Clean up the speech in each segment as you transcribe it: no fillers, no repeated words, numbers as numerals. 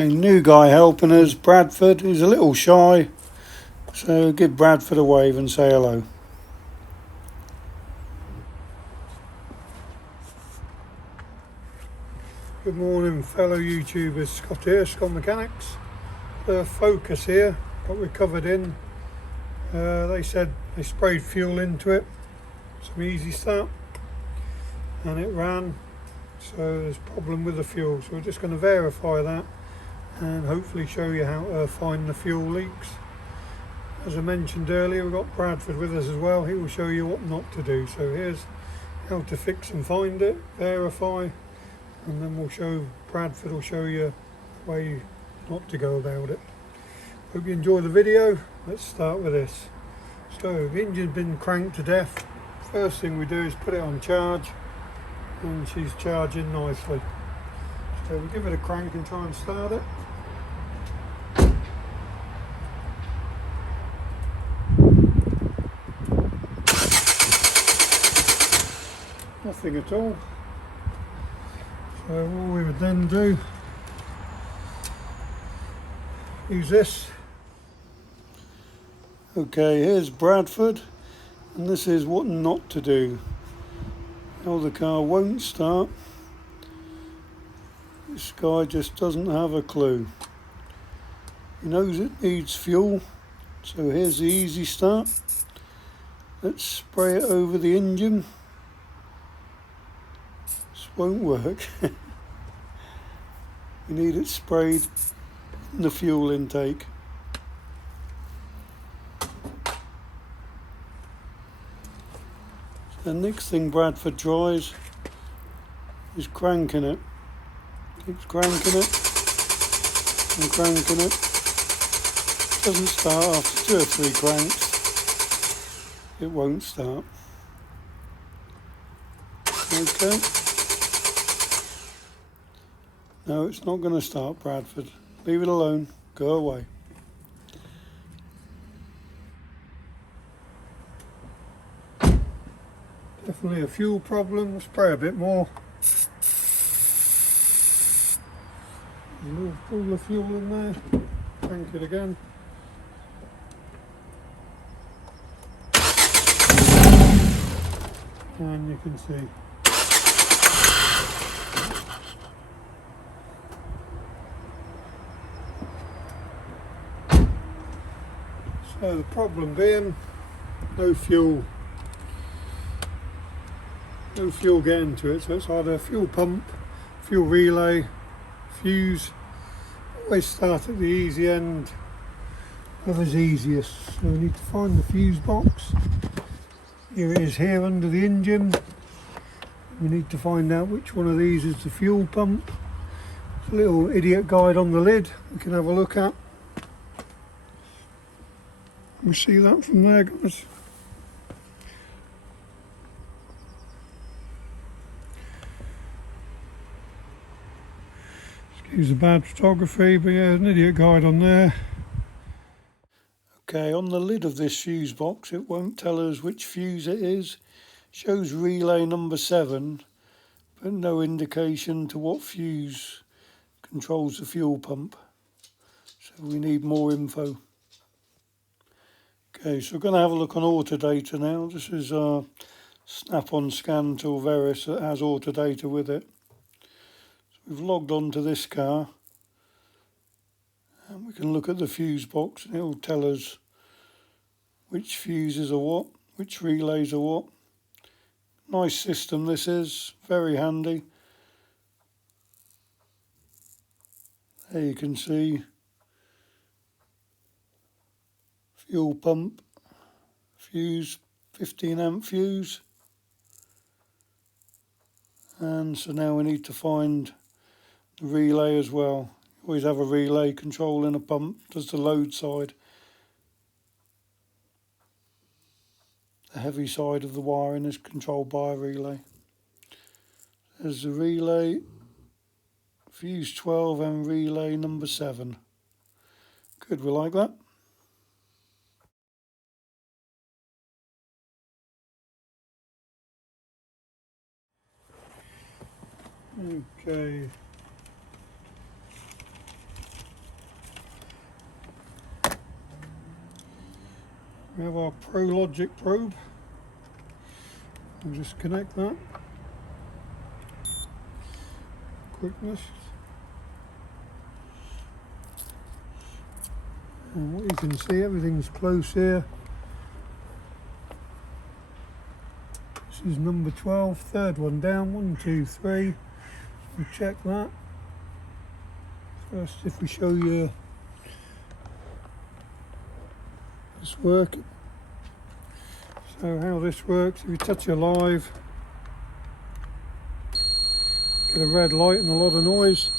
A new guy helping us, Bradford. He's a little shy, so give Bradford a wave and say hello. Good morning, fellow YouTubers. Scott here, Scott Mechanics. The Focus here, got recovered in. They said they sprayed fuel into it, some easy start, and it ran. So there's a problem with the fuel. So we're just going to verify that and hopefully show you how to find the fuel leaks. As I mentioned earlier, we've got Bradford with us as well. He will show you what not to do. So here's how to fix and find it, verify, and then Bradford will show you the way not to go about it. Hope you enjoy the video. Let's start with this. So the engine's been cranked to death. First thing we do is put it on charge, and she's charging nicely. So we give it a crank and try and start it. Nothing at all. So all we would then do, use this. Okay, here's Bradford, and this is what not to do. How the car won't start. This guy just doesn't have a clue. He knows it needs fuel, so here's the easy start. Let's spray it over the engine. This won't work. You need it sprayed in the fuel intake. The next thing Bradford tries is cranking it. Keeps cranking it and cranking it. Doesn't start after 2 or 3 cranks. It won't start. Okay. No, it's not going to start, Bradford. Leave it alone. Go away. Definitely a fuel problem. Spray a bit more. Pull the fuel in there. Crank it again. And you can see. So the problem being, no fuel getting to it, so it's either a fuel pump, fuel relay, fuse. Always start at the easy end, whatever's easiest. So we need to find the fuse box. Here it is here under the engine. We need to find out which one of these is the fuel pump. There's a little idiot guide on the lid we can have a look at. We see that from there, guys. Excuse the bad photography, but yeah, there's an idiot guide on there. Okay, on the lid of this fuse box, it won't tell us which fuse it is. Shows relay number 7, but no indication to what fuse controls the fuel pump. So we need more info. Okay, so we're going to have a look on Autodata now. This is our snap-on scan tool Veris that has Autodata with it. So we've logged on to this car, and we can look at the fuse box, and it will tell us which fuses are what, which relays are what. Nice system this is, very handy. There you can see fuel pump, fuse, 15 amp fuse. And so now we need to find the relay as well. You always have a relay controlling a pump, does the load side. The heavy side of the wiring is controlled by a relay. There's the relay, fuse 12 and relay number 7. Good, we like that. Okay. We have our Pro Logic probe. We'll just connect that. Quickness. And what you can see, everything's close here. This is number 12, third one down, 1, 2, 3. We'll check that. First, if we show you this working. So how this works, if you touch a live, get a red light and a lot of noise.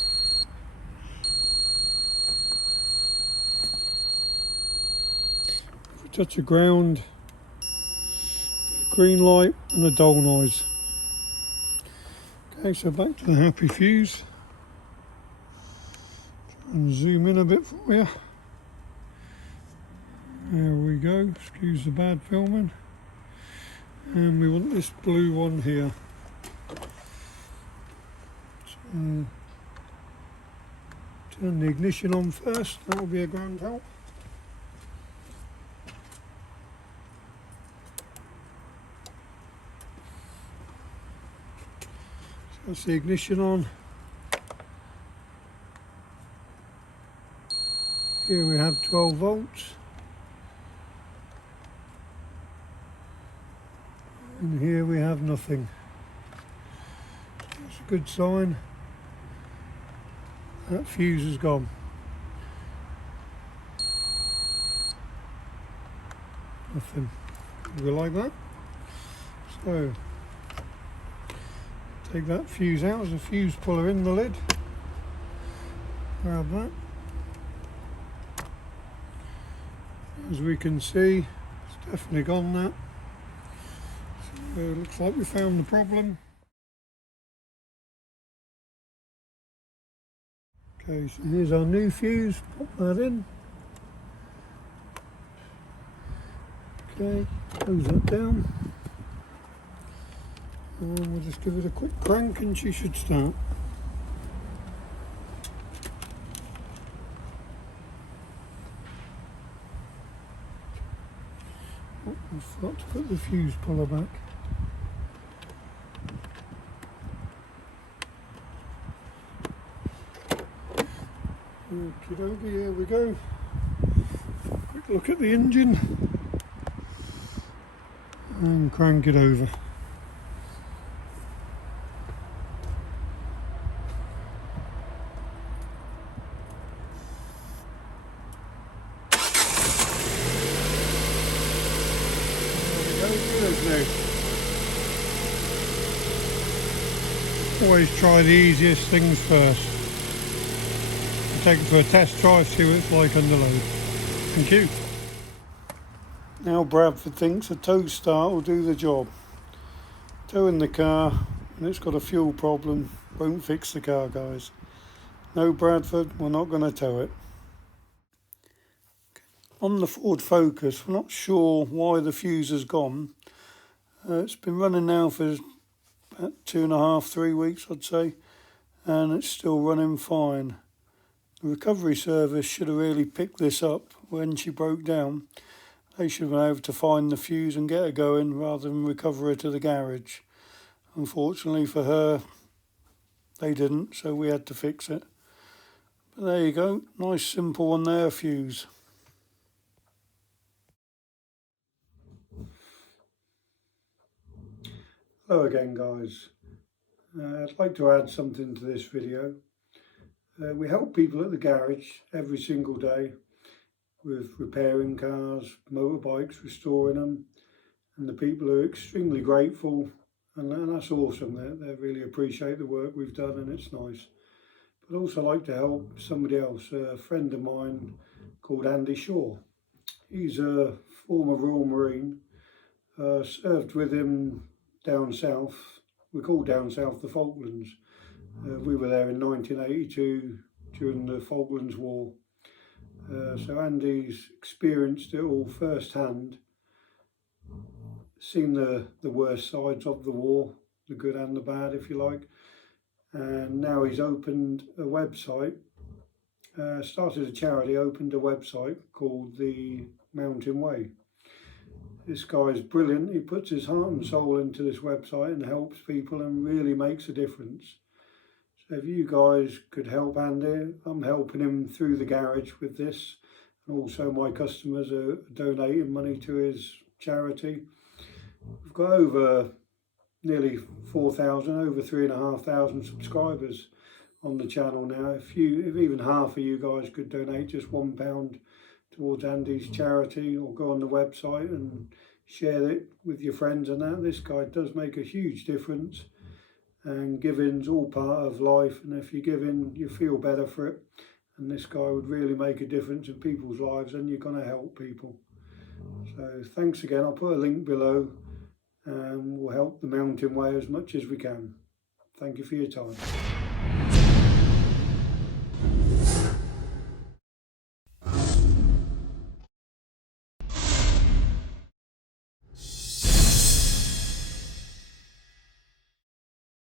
If we touch a ground, green light and a dull noise. Okay, so back to the happy fuse. Try and zoom in a bit for you. There we go, excuse the bad filming. And we want this blue one here. So, turn the ignition on first, that will be a grand help. So that's the ignition on. Here we have 12 volts. And here we have nothing. That's a good sign. That fuse is gone. Nothing. We like that. So, take that fuse out. There's a fuse puller in the lid. Grab that. As we can see, it's definitely gone now. So it looks like we found the problem. Okay, so here's our new fuse, pop that in. Okay, close that down. And we'll just give it a quick crank and she should start. Oh, I forgot to put the fuse puller back. Okie dokie, here we go. Quick look at the engine and crank it over. There we go, good now. Always try the easiest things first. Take it for a test drive, see what it's like under load. Thank you. Now Bradford thinks a tow start will do the job. Towing the car and it's got a fuel problem won't fix the car, guys. No Bradford, we're not going to tow it. On the Ford Focus, we're not sure why the fuse has gone. It's been running now for about 2.5, 3 weeks I'd say, and it's still running fine. The recovery service should have really picked this up when she broke down. They should have been able to find the fuse and get her going rather than recover her to the garage. Unfortunately for her, they didn't, so we had to fix it. But there you go, nice simple one there, fuse. Hello again, guys. I'd like to add something to this video. We help people at the garage every single day with repairing cars, motorbikes, restoring them, and the people are extremely grateful, and that's awesome. They really appreciate the work we've done, and it's nice. But I'd also like to help somebody else, a friend of mine called Andy Shaw. He's a former Royal Marine, served with him down south. We call down south the Falklands. We were there in 1982 during the Falklands War. So Andy's experienced it all firsthand, seen the worst sides of the war, the good and the bad if you like, and now he's opened a website, started a charity, opened a website called the Mountain Way. This guy's brilliant. He puts his heart and soul into this website and helps people and really makes a difference. So if you guys could help Andy, I'm helping him through the garage with this, and also my customers are donating money to his charity. We've got over nearly 4,000, over 3,500 subscribers on the channel now. If even half of you guys could donate just £1 towards Andy's charity, or go on the website and share it with your friends and that, this guy does make a huge difference. And giving's all part of life, and if you give in, you feel better for it, and this guy would really make a difference in people's lives, and you're going to help people. So thanks again. I'll put a link below, and we'll help the mountain way as much as we can. Thank you for your time.